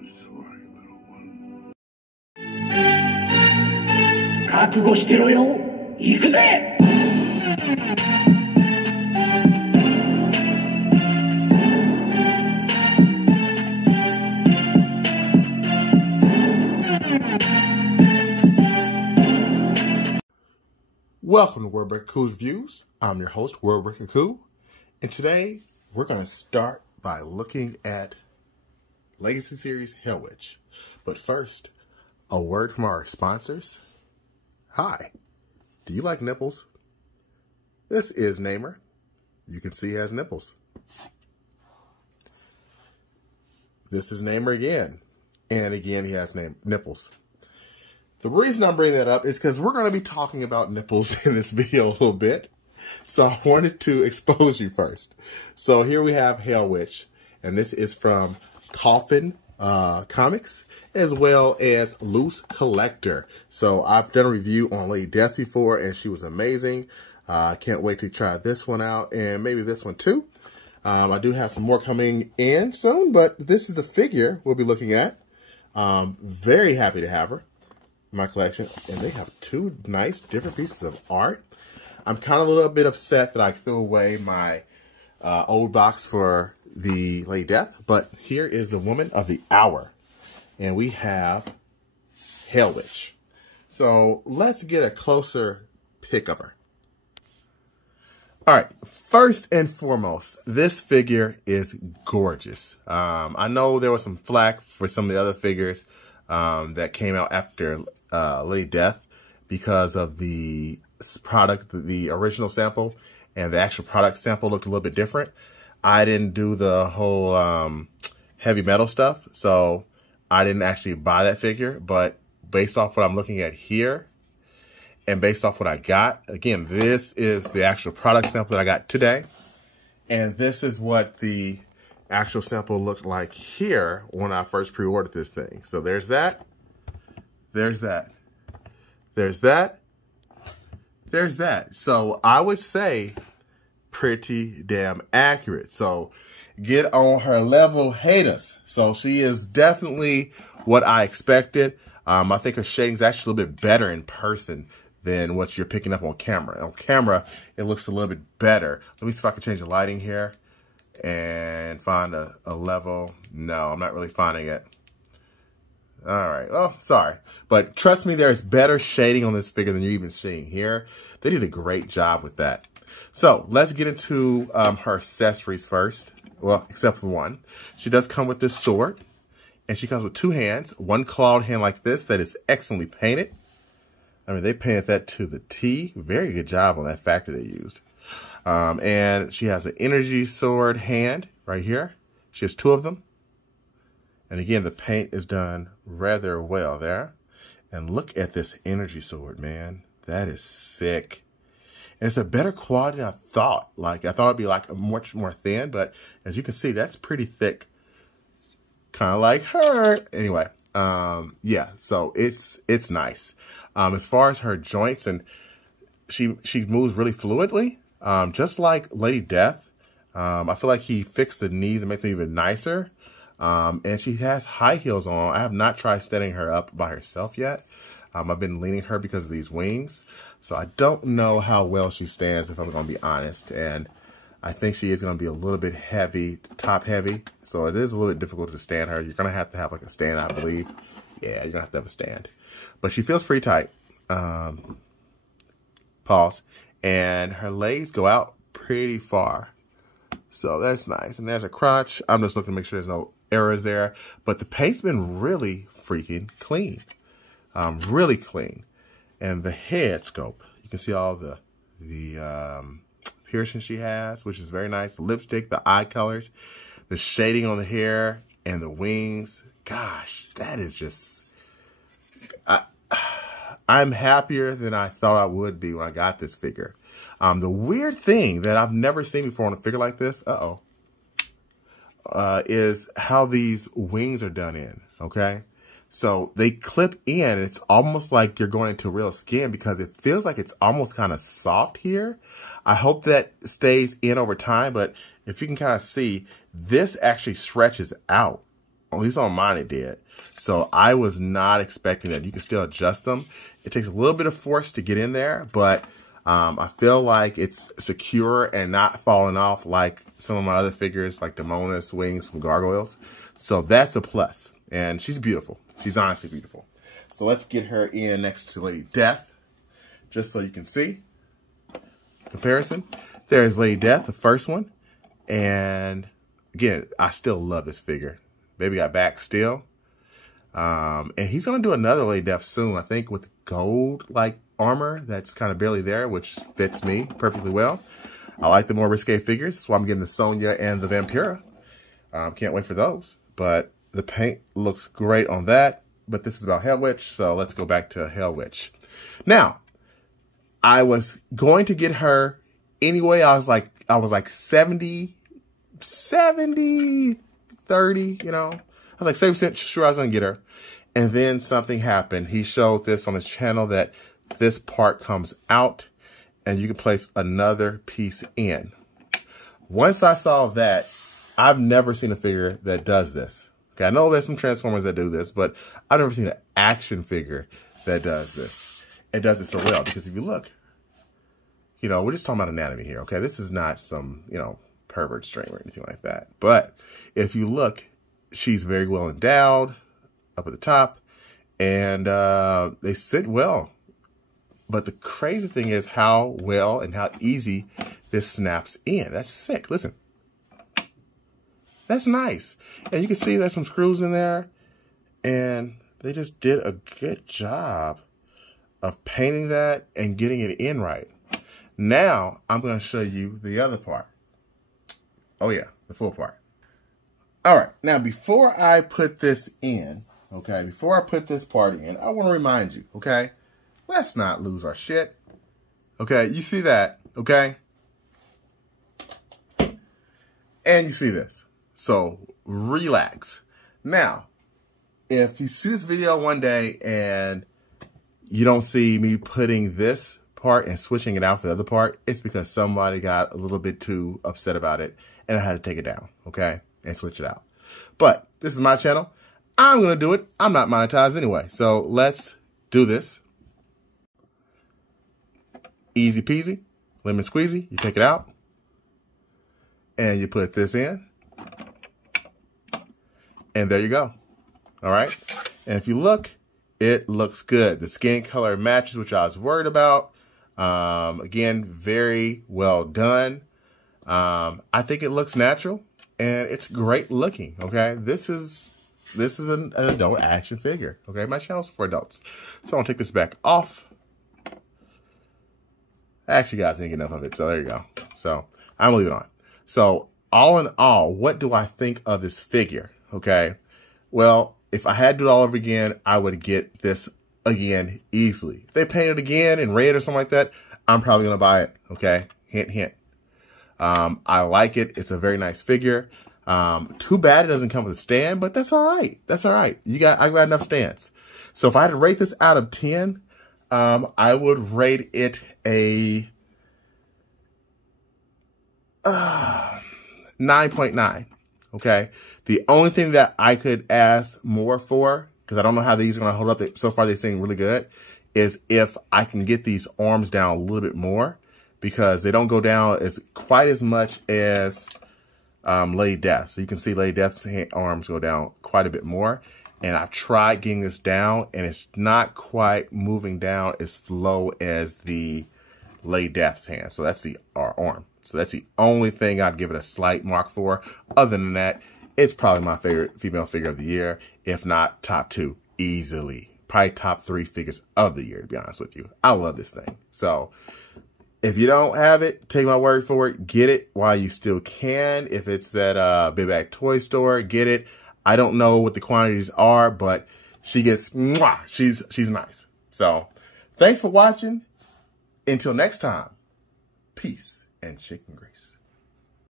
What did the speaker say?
sorry, little one. 覚悟してろよ。行くぜ。Welcome to WordBreaker Coo's Reviews. I'm your host, WordBreaker Coo, and today we're going to start by looking at Legacy Series HellWitch. But first, a word from our sponsors. Hi, do you like nipples? This is Namer. You can see he has nipples. This is Namer again, and again he has nipples. The reason I'm bringing that up is because we're going to be talking about nipples in this video a little bit. So I wanted to expose you first. So here we have HellWitch, and this is from Coffin Comics, as well as Loose Collector. So I've done a review on Lady Death before, and she was amazing. I can't wait to try this one out, and maybe this one too. I do have some more coming in soon, but this is the figure we'll be looking at. Very happy to have her. My collection, and they have two nice different pieces of art. I'm kind of a little bit upset that I threw away my old box for the Lady Death, but here is the Woman of the Hour, and we have HellWitch. So let's get a closer pick of her. All right, first and foremost, this figure is gorgeous. I know there was some flack for some of the other figures that came out after Lady Death because of the product, the original sample, and the actual product sample looked a little bit different. I didn't do the whole heavy metal stuff, so I didn't actually buy that figure, but based off what I'm looking at here, and based off what I got, again, this is the actual product sample that I got today, and this is what the actual sample looked like here when I first pre-ordered this thing. So there's that, there's that, there's that, there's that. So I would say pretty damn accurate. So get on her level, haters. So she is definitely what I expected. I think her shading's actually a little bit better in person than what you're picking up on camera. On camera, it looks a little bit better. Let me see if I can change the lighting here and find a level. No, I'm not really finding it. All right. Oh, sorry. But trust me, there's better shading on this figure than you're even seeing here. They did a great job with that. So let's get into her accessories first. Well, except for one. She does come with this sword, and she comes with two hands. One clawed hand like this that is excellently painted. I mean, they painted that to the T. Very good job on that factor they used. And she has an energy sword hand right here. She has two of them. And again, the paint is done rather well there. And look at this energy sword, man. That is sick. And it's a better quality than I thought. Like, I thought it'd be like much more thin, but as you can see, that's pretty thick. Kind of like her. Anyway, yeah, so it's nice. As far as her joints, and she moves really fluidly. Just like Lady Death, I feel like he fixed the knees and makes them even nicer. And she has high heels on. I have not tried standing her up by herself yet. I've been leaning her because of these wings. So I don't know how well she stands, if I'm going to be honest. And I think she is going to be a little bit heavy, top heavy. So it is a little bit difficult to stand her. You're going to have like a stand, I believe. Yeah, you're going to have a stand. But she feels pretty tight. Pause. And her legs go out pretty far. So that's nice. And there's a crotch. I'm just looking to make sure there's no errors there. But the paint's been really freaking clean. Really clean. And the head scope. You can see all the piercing she has, which is very nice. The lipstick, the eye colors, the shading on the hair, and the wings. Gosh, that is just... I'm happier than I thought I would be when I got this figure. The weird thing that I've never seen before on a figure like this, is how these wings are done in, okay? So they clip in, and it's almost like you're going into real skin because it feels like it's almost kind of soft here. I hope that stays in over time, but if you can kind of see, this actually stretches out. At least on mine it did. So I was not expecting that. You can still adjust them. It takes a little bit of force to get in there, but I feel like it's secure and not falling off like some of my other figures, like Demona's wings from Gargoyles. So that's a plus. And she's beautiful. She's honestly beautiful. So let's get her in next to Lady Death, just so you can see. Comparison. There's Lady Death, the first one. And again, I still love this figure. Baby got back still. And he's going to do another Lady Death soon, I think, with gold like armor that's kind of barely there, which fits me perfectly well. I like the more risque figures. That's why I'm getting the Sonya and the Vampira. Can't wait for those. But the paint looks great on that. But this is about HellWitch, so let's go back to HellWitch. Now, I was going to get her anyway. I was like 70, 30, you know. I was like 70% sure I was going to get her. And then something happened. He showed this on his channel that this part comes out and you can place another piece in. Once I saw that, I've never seen a figure that does this. Okay, I know there's some Transformers that do this, but I've never seen an action figure that does this. It does it so well because if you look, you know, we're just talking about anatomy here, okay? This is not some, you know, pervert string or anything like that. But if you look, she's very well endowed up at the top, and they sit well. But the crazy thing is how well and how easy this snaps in. That's sick. Listen. That's nice. And you can see there's some screws in there, and they just did a good job of painting that and getting it in right. Now, I'm going to show you the other part. Oh yeah, the full part. All right, now before I put this in, okay, before I put this part in, I want to remind you, okay, let's not lose our shit. Okay, you see that, okay? And you see this. So relax. Now, if you see this video one day and you don't see me putting this part and switching it out for the other part, it's because somebody got a little bit too upset about it and I had to take it down, okay, and switch it out. But this is my channel. I'm going to do it. I'm not monetized anyway. So let's do this. Easy peasy, lemon squeezy. You take it out and you put this in. And there you go. All right. And if you look, it looks good. The skin color matches, which I was worried about. Again, very well done. I think it looks natural and it's great looking. Okay. This is an adult action figure. Okay. My channel's for adults. So I'm gonna take this back off. Actually, guys, didn't get enough of it. So there you go. So I'm gonna leave it on. So all in all, what do I think of this figure? Okay, well, if I had to do it all over again, I would get this again easily. If they paint it again in red or something like that, I'm probably going to buy it, okay? Hint, hint. I like it. It's a very nice figure. Too bad it doesn't come with a stand, but that's all right. That's all right. I got enough stands. So if I had to rate this out of 10, I would rate it a 9.9. Okay. The only thing that I could ask more for, because I don't know how these are going to hold up. So far, they seem really good, is if I can get these arms down a little bit more, because they don't go down as quite as much as Lady Death. So you can see Lady Death's arms go down quite a bit more. And I've tried getting this down, and it's not quite moving down as slow as the Lady Death's hand. So that's the arm. So that's the only thing I'd give it a slight mark for. Other than that, it's probably my favorite female figure of the year, if not top 2, easily. Probably top 3 figures of the year, to be honest with you. I love this thing. So if you don't have it, take my word for it. Get it while you still can. If it's at Big Bag Toy Store, get it. I don't know what the quantities are, but she gets, mwah, she's nice. So thanks for watching. Until next time, peace and chicken grease.